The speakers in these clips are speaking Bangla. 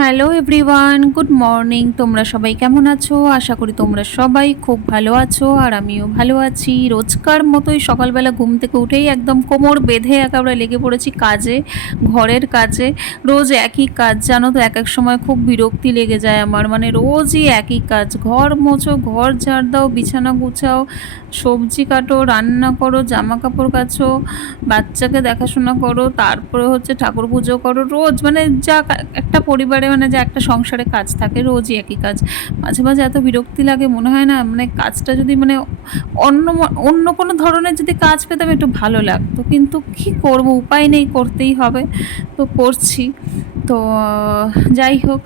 হ্যালো এভরিওয়ান গুড মর্নিং তোমরা সবাই কেমন আছো? আশা করি তোমরা সবাই খুব ভালো আছো, আর আমিও ভালো আছি। রোজকার মতোই সকালবেলা ঘুম থেকে উঠেই একদম কোমর বেঁধে একেবারে লেগে পড়েছি কাজে, ঘরের কাজে। রোজ একই কাজ, জানো তো এক এক সময় খুব বিরক্তি লেগে যায় আমার। মানে রোজই একই কাজ। ঘর মোছো, ঘর ঝাড় দাও, বিছানা গুছাও, সবজি কাটো, রান্না করো জামা কাপড় কাছো, বাচ্চাকে দেখাশোনা করো, তারপরে হচ্ছে ঠাকুর পুজো করো। রোজ মানে যা একটা পরিবারে মানে যে একটা সংসারে কাজ থাকে, রোজই একই কাজ। মাঝে মাঝে এত বিরক্তি লাগে, মনে হয় না মানে কাজটা যদি মানে অন্য অন্য কোনো ধরনের যদি কাজ পেতাম একটু ভালো লাগতো। কিন্তু কি করব? উপায় নেই, করতেই হবে। তো করছি। তো, যাই হোক,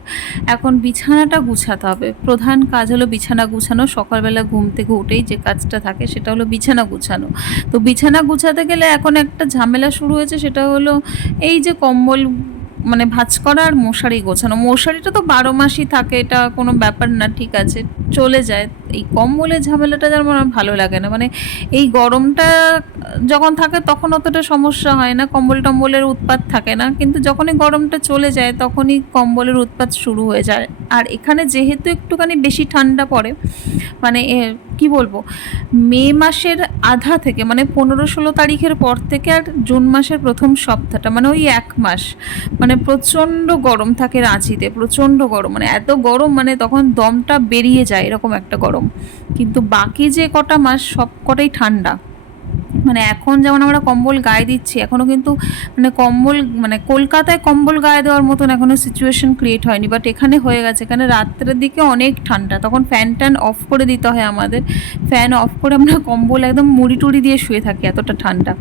এখন বিছানাটা গুছাতে হবে। প্রধান কাজ হলো বিছানা গুছানো। সকালবেলা ঘুম থেকে উঠেই যে কাজটা থাকে, সেটা হলো বিছানা গুছানো। তো বিছানা গুছাতে গেলে এখন একটা ঝামেলা শুরু হয়েছে, সেটা হলো এই যে কম্বল মানে ভাঁজ করা আর মশারি গোছানো। মশারিটা তো বারো মাসই থাকে, এটা কোনো ব্যাপার না, ঠিক আছে, চলে যায়। এই কম্বলের ঝামেলাটা যেন আমার ভালো লাগে না। মানে এই গরমটা যখন থাকে তখন অতটা সমস্যা হয় না, কম্বল টম্বলের উৎপাত থাকে না। কিন্তু যখনই গরমটা চলে যায়, তখনই কম্বলের উৎপাত শুরু হয়ে যায়। আর এখানে যেহেতু একটুখানি বেশি ঠান্ডা পড়ে মানে কি বলব? মে মাসের আধা থেকে মানে পনেরো ষোলো তারিখের পর থেকে আর জুন মাসের প্রথম সপ্তাহটা মানে ওই এক মাস। মানে প্রচণ্ড গরম থাকে রাঁচিতে, প্রচণ্ড গরম। মানে এত গরম মানে তখন দমটা বেরিয়ে যায় এরকম একটা গরম। কিন্তু বাকি যে কটা মাস সব কটাই ঠান্ডা। মানে এখন যেমন আমরা কম্বল গায়ে দিচ্ছি এখনও কিন্তু মানে কম্বল মানে কলকাতায় কম্বল গায়ে দেওয়ার মতন এখনও সিচুয়েশন ক্রিয়েট হয়নি। বাট এখানে হয়ে গেছে এখানে রাত্রের দিকে অনেক ঠান্ডা। তখন ফ্যান ট্যান অফ করে দিতে হয় আমাদের। ফ্যান অফ করে আমরা কম্বল একদম মুড়ি টুড়ি দিয়ে শুয়ে থাকি, এতটা ঠান্ডা।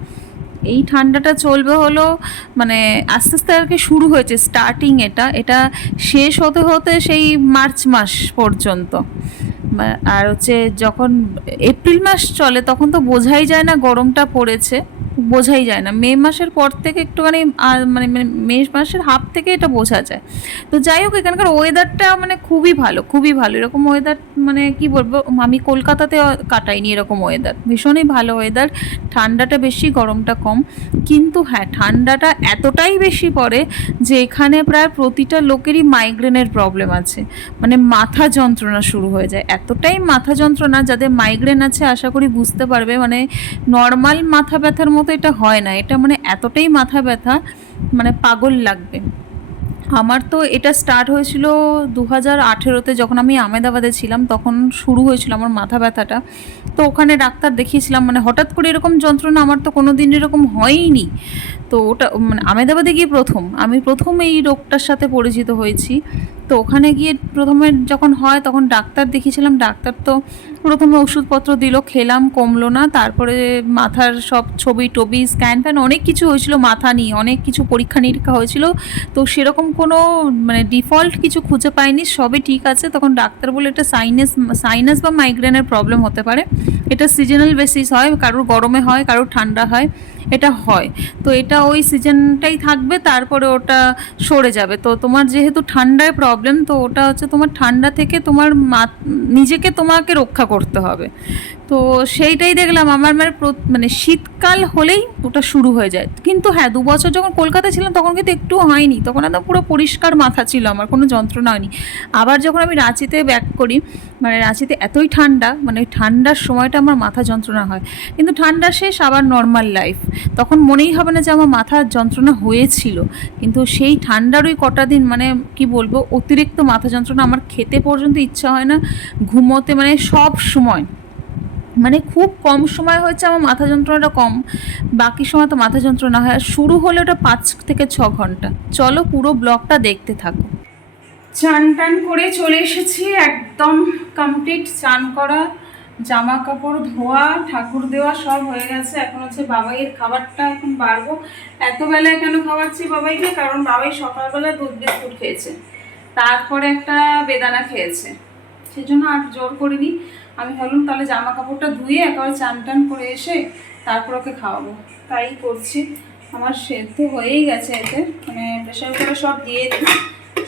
এই ঠান্ডাটা চলবে হলো মানে আস্তে আস্তে আর কি শুরু হয়েছে স্টার্টিং এটা। এটা শেষ হতে হতে সেই মার্চ মাস পর্যন্ত। আর হচ্ছে যখন এপ্রিল মাস চলে, তখন তো বোঝাই যায় না গরমটা পড়েছে। বোঝাই যায় না। মে মাসের পর থেকে একটুখানি মানে মানে মে মাসের হাফ থেকে এটা বোঝা যায়। তো যাই হোক, এখানকার ওয়েদারটা মানে খুবই ভালো খুবই ভালো। এরকম ওয়েদার মানে কি বলব, আমি কলকাতাতে কাটাইনি এরকম ওয়েদার ভীষণই ভালো ওয়েদার ঠান্ডাটা বেশি, গরমটা কম। কিন্তু হ্যাঁ ঠান্ডাটা এতটাই বেশি পড়ে যে এখানে প্রায় প্রতিটা লোকেরই মাইগ্রেনের প্রবলেম আছে। মানে মাথা যন্ত্রণা শুরু হয়ে যায়। এতটাই মাথা যন্ত্রণা যাদের মাইগ্রেন আছে, আশা করি বুঝতে পারবে। মানে নর্মাল মাথা ব্যথার মতো এটা হয় না। এটা মানে এতটাই মাথা ব্যথা মানে পাগল লাগবে। আমার তো এটা স্টার্ট হয়েছিল দু হাজার আঠেরোতে যখন আমি আমেদাবাদে ছিলাম, তখন শুরু হয়েছিল আমার মাথা ব্যথাটা। তো ওখানে ডাক্তার দেখিয়েছিলাম মানে হঠাৎ করে এরকম যন্ত্রণা আমার তো কোনো দিন এরকম হয়ইনি। তো ওটা মানে আমেদাবাদে গিয়ে প্রথম, আমি প্রথম এই রোগটার সাথে পরিচিত হয়েছি। তো ওখানে গিয়ে প্রথমে যখন হয় তখন ডাক্তার দেখিয়েছিলাম, ডাক্তার তো প্রথমে ওষুধপত্র দিল, খেলাম, কমলো না, তারপরে মাথার সব ছবি টবি, স্ক্যান ফ্যান অনেক কিছু হয়েছিল, মাথা নিয়ে অনেক কিছু পরীক্ষা নিরীক্ষা হয়েছিল। তো সেরকম কোনো মানে ডিফল্ট কিছু খুঁজে পাইনি, সবই ঠিক আছে। তখন ডাক্তার বলে এটা সাইনাস সাইনাস বা মাইগ্রেনের প্রবলেম হতে পারে। এটা সিজনাল বেসিস হয়, কারোর গরমে হয়, কারোর ঠান্ডা হয়। এটা হয়। তো এটা ওই সিজনটাই থাকবে, তারপরে ওটা সরে যাবে। তো তোমার যেহেতু ঠান্ডায় প্রবলেম তো ওটা হচ্ছে তোমার ঠান্ডা থেকে তোমার নিজেকে তোমাকে রক্ষা করতে হবে। তো সেইটাই দেখলাম, আমার মানে মানে শীতকাল হলেই ওটা শুরু হয়ে যায়। কিন্তু হ্যাঁ দু বছর যখন কলকাতায় ছিলাম, তখন কিন্তু একটু হয়নি। তখন একদম পুরো পরিষ্কার মাথা ছিল, আমার কোনো যন্ত্রণা হয়নি। আবার যখন আমি রাঁচিতে ব্যাক করি মানে রাঁচিতে এতই ঠান্ডা মানে ঠান্ডার সময়টা আমার মাথা যন্ত্রণা হয়। কিন্তু ঠান্ডা শেষ, আবার নর্মাল লাইফ তখন মনেই হবে না যে আমার মাথার যন্ত্রণা হয়েছিল। কিন্তু সেই ঠান্ডার ওই কটা দিন মানে কি বলব, অতিরিক্ত মাথা যন্ত্রণা আমার খেতে পর্যন্ত ইচ্ছা হয় না, ঘুমোতে মানে সব সময়। মানে খুব কম সময় হচ্ছে আমার মাথা যন্ত্রণাটা কম, বাকি সময় তো মাথা যন্ত্রণা হয়। আর শুরু হলে ওটা পাঁচ থেকে ছ ঘণ্টা। চলো পুরো ব্লগটা দেখতে থাকো। চান টান করে চলে এসেছি, একদম কমপ্লিট চান করা। জামা কাপড় ধোয়া, ঠাকুর দেওয়া সব হয়ে গেছে। এখন হচ্ছে বাবাইয়ের খাবারটা এখন বাড়বো। এত বেলায় কেন খাওয়াচ্ছি বাবাইকে? কারণ বাবাই সকালবেলা দুধ বিস্কুট খেয়েছে। তারপরে একটা বেদানা খেয়েছে। সেজন্য আর জোর করিনি। আমি ভাবলাম তাহলে জামা কাপড়টা ধুয়ে একেবারে চান টান করে এসে তারপর ওকে খাওয়াবো। তাই করছি। আমার সেদ্ধ হয়েই গেছে এতে। মানে প্রেশার কুকারে সব দিয়ে দিই।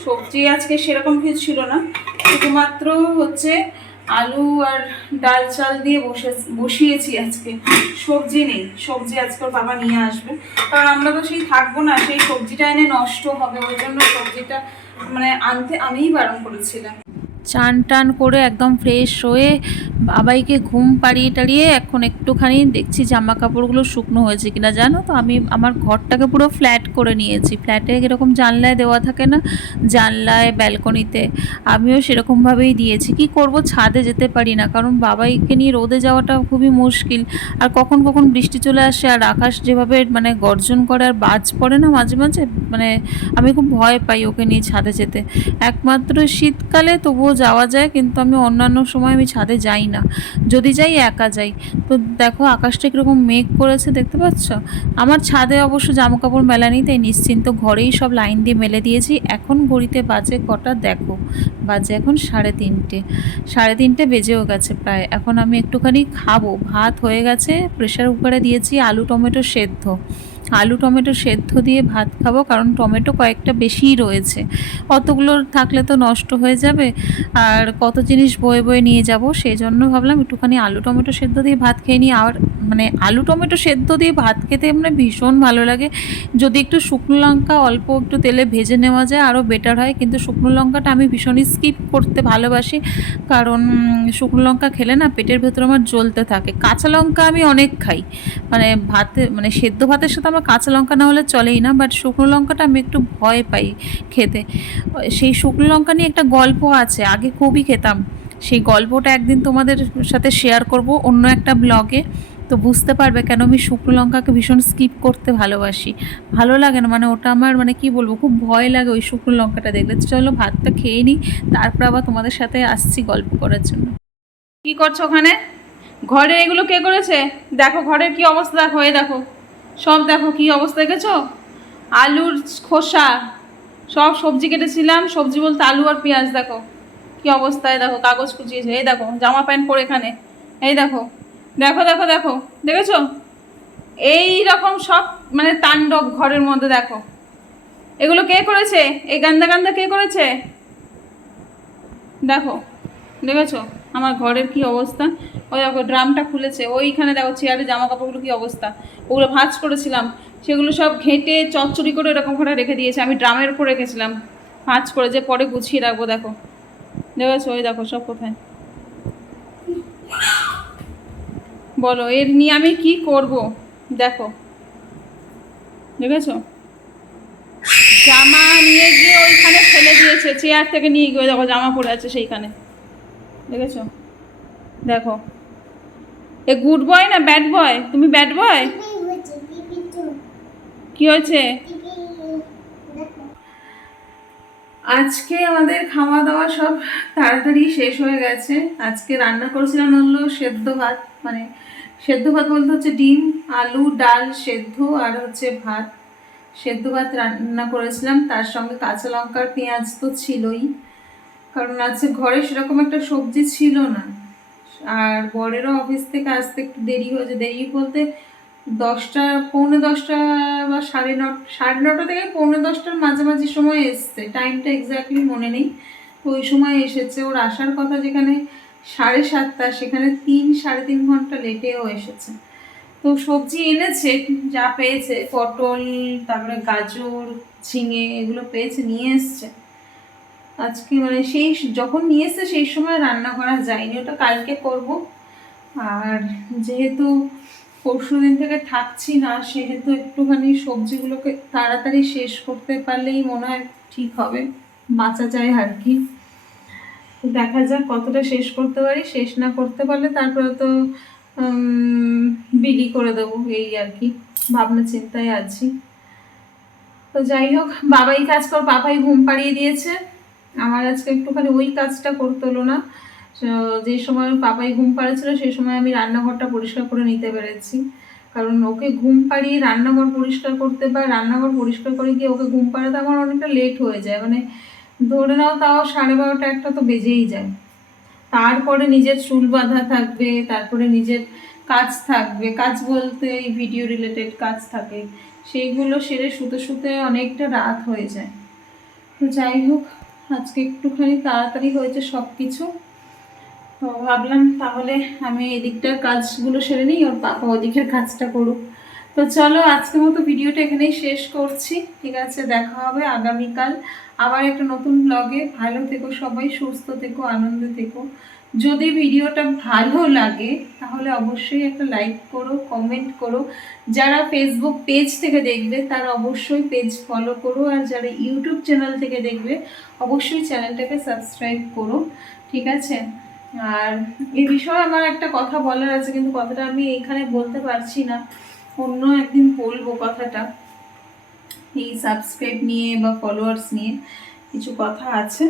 সবজি আজকে সেরকম কিছু ছিল না। শুধুমাত্র হচ্ছে আলু আর ডাল চাল দিয়ে বসে বসিয়েছি আজকে। সবজি নেই, সবজি আজকে বাবা নিয়ে আসবে। কারণ আমরা তো সেই থাকব না, সেই সবজিটা এনে নষ্ট হবে, ওই জন্য সবজিটা মানে আনতে আমিই বারণ করেছিলাম। চান টান করে একদম ফ্রেশ হয়ে বাবাইকে ঘুম পাড়িয়ে টাড়িয়ে এখন একটুখানি দেখছি জামা কাপড়গুলো শুকনো হয়েছে কিনা জানো তো? আমি আমার ঘরটাকে পুরো ফ্ল্যাট করে নিয়েছি। ফ্ল্যাটে এরকম জানলায় দেওয়া থাকে না? জানলায় ব্যালকনিতে আমিও সেরকমভাবেই দিয়েছি। কি করব? ছাদে যেতে পারি না। কারণ বাবাইকে নিয়ে রোদে যাওয়াটা খুবই মুশকিল। আর কখন কখন বৃষ্টি চলে আসে আর আকাশ যেভাবে মানে গর্জন করে আর বাজ পড়ে না মাঝে মাঝে মানে আমি খুব ভয় পাই ওকে নিয়ে ছাদে যেতে। একমাত্র শীতকালে তবুও যাওয়া যায়, কিন্তু আমি অন্যান্য সময় আমি ছাদে যাই না। যদি যাই, একা যাই। তো দেখো, আকাশটা কীরকম মেঘ করেছে, দেখতে পাচ্ছ? আমার ছাদে অবশ্য জামা কাপড় মেলা নেই, তাই নিশ্চিন্ত ঘরেই সব লাইন দিয়ে মেলে দিয়েছি। এখন ঘড়িতে বাজে কটা, দেখো। বাজে এখন সাড়ে তিনটে। সাড়ে তিনটে বেজেও গেছে প্রায়। এখন আমি একটুখানি খাব। ভাত হয়ে গেছে প্রেশার কুকারে দিয়েছি আলু, টমেটো সেদ্ধ। আলু, টমেটো সেদ্ধ দিয়ে ভাত খাব, কারণ টমেটো কয়েকটা বেশিই রয়েছে। অতগুলো থাকলে তো নষ্ট হয়ে যাবে। আর কত জিনিস বয়ে বয়ে নিয়ে যাব সেই জন্য ভাবলাম একটুখানি আলু, টমেটো সেদ্ধ দিয়ে ভাত খেয়ে নিই। আর মানে আলু, টমেটো সেদ্ধ দিয়ে ভাত খেতে মানে ভীষণ ভালো লাগে। যদি একটু শুকনো লঙ্কা অল্প একটু তেলে ভেজে নেওয়া যায় আরও বেটার হয়। কিন্তু শুকনো লঙ্কাটা আমি ভীষণই স্কিপ করতে ভালোবাসি। কারণ শুকনো লঙ্কা খেলে না পেটের ভেতর আমার জ্বলতে থাকে। কাঁচা লঙ্কা আমি অনেক খাই। মানে ভাতে মানে সেদ্ধ ভাতের সাথে আমার কাঁচা লঙ্কা না হলে চলেই না বাট শুকনো লঙ্কাটা আমি একটু ভয় পাই খেতে। সেই শুকনো লঙ্কা নিয়ে একটা গল্প আছে, আগে খুবই খেতাম। সেই গল্পটা একদিন তোমাদের সাথে শেয়ার করব অন্য একটা ব্লগে তো বুঝতে পারবে কেন আমি শুকনো লঙ্কাকে ভীষণ স্কিপ করতে ভালোবাসি। ভালো লাগে না মানে ওটা আমার মানে কি বলব, খুব ভয় লাগে ওই শুকনো লঙ্কাটা দেখলে। চলো ভাতটা খেয়ে নিই, তারপর আবার তোমাদের সাথে আসছি গল্প করার জন্য। কি করছ ওখানে? ঘরে এগুলো কে করেছে? দেখো ঘরের কি অবস্থা দেখো এই দেখো। সব দেখো কি অবস্থা দেখেছ? আলুর খোসা, সব সবজি কেটেছিলাম, সবজি বলতে আলু আর পেঁয়াজ দেখো। কি অবস্থায় দেখো, কাগজ কুচিয়েছে। এই দেখো, জামা প্যান্ট পরে এখানে। এই দেখো দেখো দেখো দেখো, দেখেছ? এই রকম সব মানে তাণ্ডব ঘরের মধ্যে দেখো। এগুলো কে করেছে? এই গান্দা গান্দা কে করেছে? দেখো, দেখেছ? আমার ঘরের কি অবস্থা? ওই দেখো, ড্রামটা খুলেছে। ওইখানে দেখো, চেয়ারে জামা কাপড়গুলো কী অবস্থা? ওগুলো ভাঁজ করেছিলাম। সেগুলো সব ঘেঁটে, চচ্চড়ি করে এরকম করে রেখে দিয়েছে। আমি ড্রামের উপর রেখেছিলাম। ভাঁজ করে, যে পরে গুছিয়ে রাখব, দেখো। দেখেছ? ওই দেখো, সব কোথায়? বলো, এর নিয়ে আমি কি করব? দেখো। দেখেছ? জামা নিয়ে গিয়ে ওইখানে ফেলে দিয়েছে। চেয়ার থেকে নিয়ে গিয়ে দেখো, জামা পড়ে আছে সেইখানে। দেখেছ? দেখো। এ গুড বয় না ব্যাড বয় তুমি ব্যাড বয় কি হয়েছে? আজকে আমাদের খাওয়া দাওয়া সব তাড়াতাড়ি শেষ হয়ে গেছে। আজকে রান্না করেছিলাম হলো সেদ্ধ ভাত মানে সেদ্ধ ভাত বলতে হচ্ছে ডিম, আলু, ডাল সেদ্ধ আর হচ্ছে ভাত। সেদ্ধ ভাত রান্না করেছিলাম, তার সঙ্গে কাঁচা লঙ্কার পেঁয়াজ তো ছিলই। কারণ আজকে ঘরে সেরকম একটা সবজি ছিল না। আর বরেরও অফিস থেকে আসতে একটু দেরি হয়েছে। দেরি বলতে দশটা, পৌনে দশটা বা সাড়ে ন সাড়ে নটা থেকে পৌনে দশটার মাঝামাঝি সময় এসছে। টাইমটা এক্স্যাক্টলি মনে নেই। তো ওই সময় এসেছে। ওর আসার কথা যেখানে সাড়ে সাতটা, সেখানে তিন, সাড়ে তিন ঘণ্টা লেটেও এসেছে। তো সবজি এনেছে, যা পেয়েছে, পটল, তারপরে গাজর, ঝিঙে, এগুলো পেয়েছে, নিয়ে এসছে। আজকে মানে সেই যখন নিয়ে সেই সময় রান্না করা যায়নি, ওটা কালকে করব। আর যেহেতু পরশু দিন থেকে থাকছি না, সেহেতু একটুখানি সবজিগুলোকে তাড়াতাড়ি শেষ করতে পারলেই মনে হয় ঠিক হবে, বাঁচা যায় আর কি। দেখা যাক কতটা শেষ করতে পারি, শেষ না করতে পারলে তারপরে তো বিলি করে দেবো এই আর কি, ভাবনা চিন্তায় আছি। তো যাই হোক, বাবাই কাজ কর বাবাই ঘুম পাড়িয়ে দিয়েছে। আমার আজকে একটুখানি ওই কাজটা করতে হলো না। যে সময় পাপাই ঘুম পাড়েছিল সেই সময় আমি রান্নাঘরটা পরিষ্কার করে নিতে পেরেছি। কারণ ওকে ঘুম পাড়িয়ে রান্নাঘর পরিষ্কার করতে বা রান্নাঘর পরিষ্কার করে গিয়ে ওকে ঘুম পাড়াতে আমার অনেকটা লেট হয়ে যায়। মানে ধরে নাও তাও সাড়ে বারোটা একটা তো বেজেই যায়। তারপরে নিজের চুল বাঁধা থাকবে, তারপরে নিজের কাজ থাকবে, কাজ বলতে এই ভিডিও রিলেটেড কাজ থাকে। সেইগুলো সেরে শুতে শুতে অনেকটা রাত হয়ে যায়। তো যাই হোক আজকে একটুখানি তাড়াতাড়ি হয়েছে সব কিছু তো ভাবলাম তাহলে আমি এদিকটার কাজগুলো সেরে নিই, ওর পাপা ওদিকের কাজটা করুক। তো চলো আজকে মতো ভিডিওটা এখানেই শেষ করছি। ঠিক আছে, দেখা হবে আগামীকাল। আবার একটা নতুন ব্লগে ভালো থেকো সবাই, সুস্থ থেকো, আনন্দ থেকো। যদি ভিডিওটা ভালো লাগে, তাহলে অবশ্যই একটা লাইক করো কমেন্ট করো। যারা ফেসবুক পেজ থেকে দেখবে, তারা অবশ্যই পেজ ফলো করো। আর যারা ইউটিউব চ্যানেল থেকে দেখবে, অবশ্যই চ্যানেলটাকে সাবস্ক্রাইব করো। ঠিক আছে? আর এ বিষয়ে আমার একটা কথা বলার আছে, কিন্তু কথাটা আমি এখানে বলতে পারছি না। অন্য একদিন বলব কথাটা। এই সাবস্ক্রাইব নিয়ে বা ফলোয়ার্স নিয়ে কিছু কথা আছে।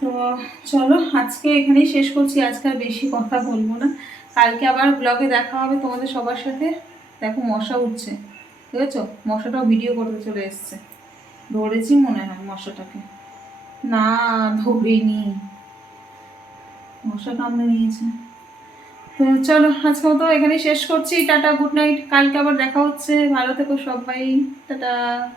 তো চলো, আজকে এখানেই শেষ করছি। আজকে আর বেশি কথা বলব না। কালকে আবার ব্লগে দেখা হবে তোমাদের সবার সাথে। দেখো, মশা উঠছে। বুঝেছ? মশাটাও ভিডিও করতে চলে এসছে। ধরেছি মনে হয় মশাটাকে। না, ধরিনি। মশা কামড়ে নিয়েছে তো চলো, আজকে মতো এখানেই শেষ করছি। টাটা গুড নাইট কালকে আবার দেখা হচ্ছে। ভালো থেকো সবাই। টাটা।